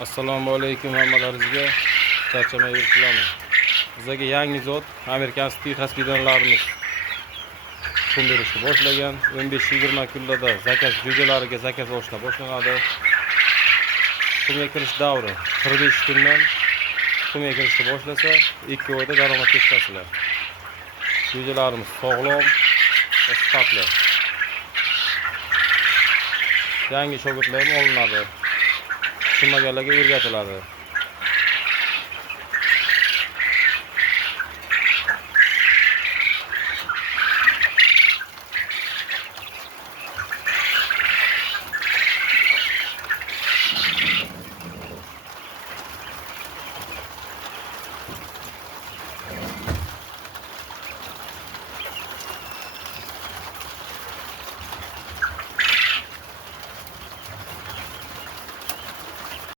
Assalomu alaykum hammalaringizga. Charchamay yuribsizlarmi? Bizga yangi zot Amerikan Texas bidonlarimiz kun berishni boshlagan. 15-20 kunlarda zakaz jo'jalariga zakaz olishni boshlanadi. Tuxumga kirish davri 45 kundan tuxumga kirishni boshlasa 2 oyda daromadga chiqasizlar. Jo'jalarimiz sog'lom va sifatli. Yangi shogirdlar ham olinadi. Tushunmaganlarga o'rgatiladi.